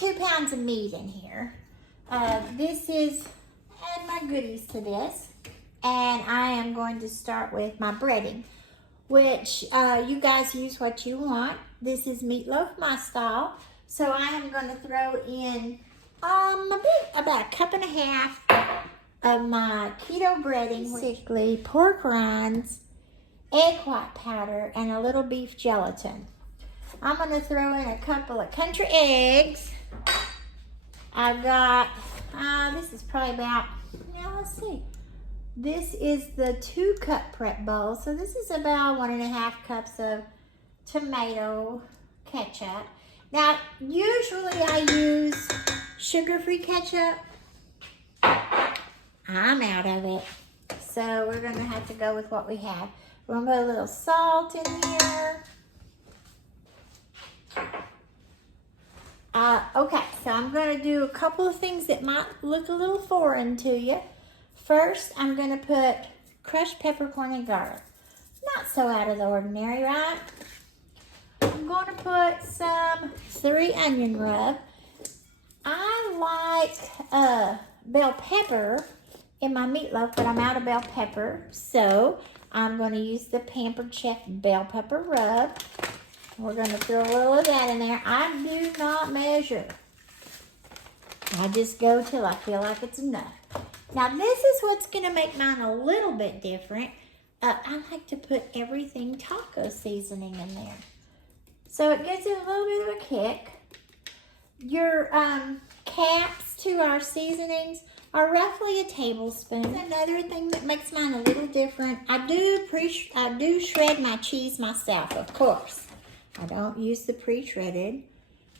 2 pounds of meat in here. This is, add my goodies to this. And I am going to start with my breading, which you guys use what you want. This is Meatloaf My Style. So I am going to throw in about a cup and a half of my keto breading, basically pork rinds, egg white powder, and a little beef gelatin. I'm going to throw in a couple of country eggs. I've got, this is probably about, let's see. This is the 2-cup prep bowl. So this is about 1.5 cups of tomato ketchup. Now, usually I use sugar-free ketchup. I'm out of it. So we're going to have to go with what we have. We're going to put a little salt in here. Okay, so I'm going to do a couple of things that might look a little foreign to you. First, I'm going to put crushed peppercorn and garlic. Not so out of the ordinary, right? I'm going to put some 3 onion rub. I like bell pepper in my meatloaf, but I'm out of bell pepper. So I'm going to use the Pampered Chef bell pepper rub. We're going to throw a little of that in there. I do not measure. I just go till I feel like it's enough. Now this is what's going to make mine a little bit different. I like to put everything taco seasoning in there. So it gives it a little bit of a kick. Your caps to our seasonings are roughly a tablespoon. Another thing that makes mine a little different, I do shred my cheese myself, of course. I don't use the pre-shredded.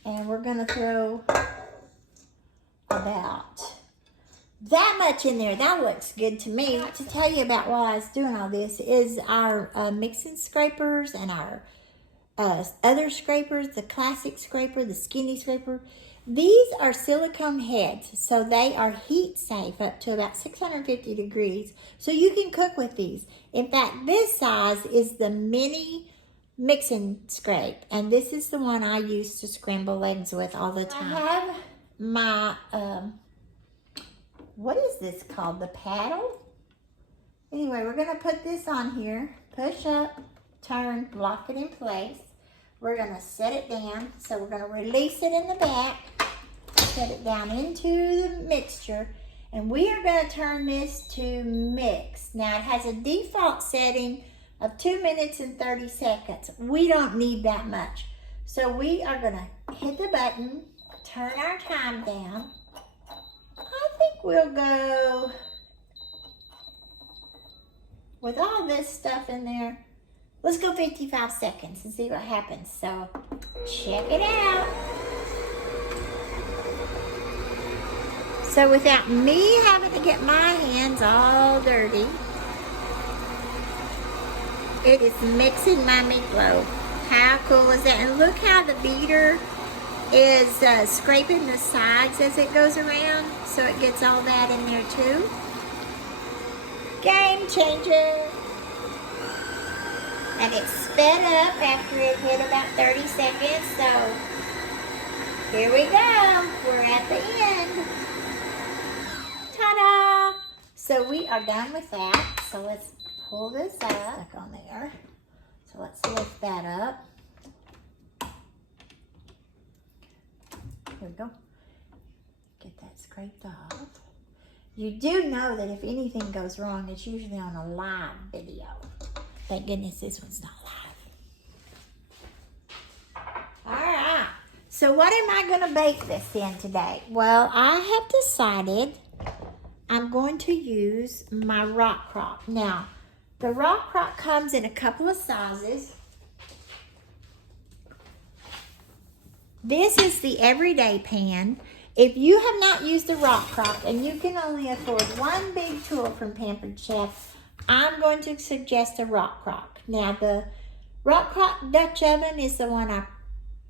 And we're going to throw about that much in there. That looks good to me. To tell you about why I was doing all this is our mixing scrapers and our other scrapers, the classic scraper, the skinny scraper. These are silicone heads, so they are heat safe up to about 650 degrees. So you can cook with these. In fact, this size is the mini mixing scrape, and this is the one I use to scramble eggs with all the time. I have my what is this called? The paddle? Anyway, we're going to put this on here. Push up, turn, lock it in place. We're going to set it down. So we're going to release it in the back. Set it down into the mixture. And we are going to turn this to mix. Now it has a default setting of 2 minutes and 30 seconds. We don't need that much. So we are going to hit the button, turn our time down. I think we'll go with all this stuff in there. Let's go 55 seconds and see what happens. So check it out. So without me having to get my hands all dirty, it is mixing my meatloaf. How cool is that? And look how the beater is scraping the sides as it goes around, so it gets all that in there too. Game changer. And it's sped up after it hit about 30 seconds, so here we go. We're at the end. Ta-da! So we are done with that. So let's pull this up. Stuck on there. So let's lift that up. Here we go. Get that scraped off. You do know that if anything goes wrong, it's usually on a live video. Thank goodness this one's not live. All right. So what am I going to bake this in today? Well, I have decided I'm going to use my rock crock. Now, the rock crock comes in a couple of sizes. This is the everyday pan. If you have not used a rock crock and you can only afford one big tool from Pampered Chef, I'm going to suggest a rock crock. Now, the rock crock Dutch oven is the one I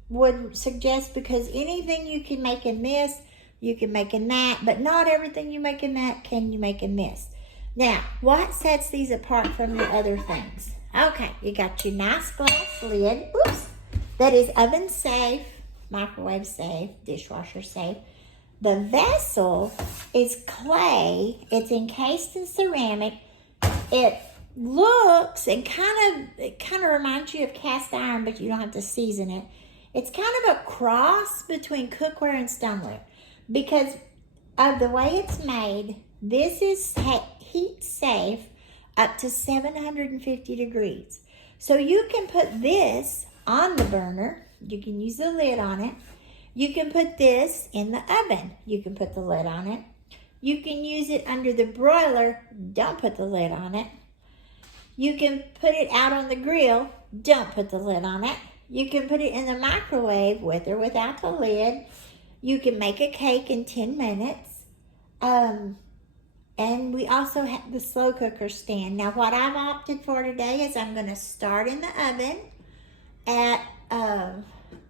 would suggest because anything you can make in this, you can make in that, but not everything you make in that can you make in this. Now, what sets these apart from the other things? Okay, you got your nice glass lid, oops, that is oven safe. microwave safe, dishwasher safe. The vessel is clay. It's encased in ceramic. It looks and it kind of reminds you of cast iron, but you don't have to season it. It's kind of a cross between cookware and stoneware because of the way it's made. This is heat safe up to 750 degrees. So you can put this on the burner. You can use the lid on it. You can put this in the oven. You can put the lid on it. You can use it under the broiler. Don't put the lid on it. You can put it out on the grill. Don't put the lid on it. You can put it in the microwave with or without the lid. You can make a cake in 10 minutes. And we also have the slow cooker stand. Now what I've opted for today is I'm going to start in the oven at, I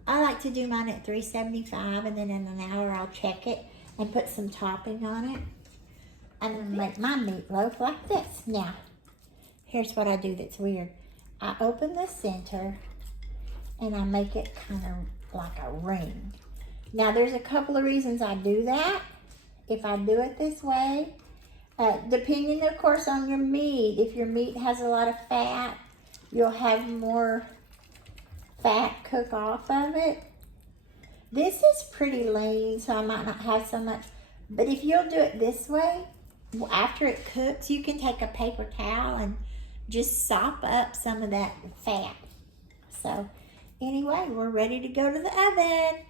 like to do mine at 375, and then in an hour I'll check it and put some topping on it. I'm going to make my meatloaf like this. Now, here's what I do that's weird. I open the center and I make it kind of like a ring. Now there's a couple of reasons I do that. If I do it this way, depending of course on your meat, if your meat has a lot of fat, you'll have more fat cook off of it. This is pretty lean, so I might not have so much, but if you'll do it this way, after it cooks, you can take a paper towel and just sop up some of that fat. So anyway, we're ready to go to the oven.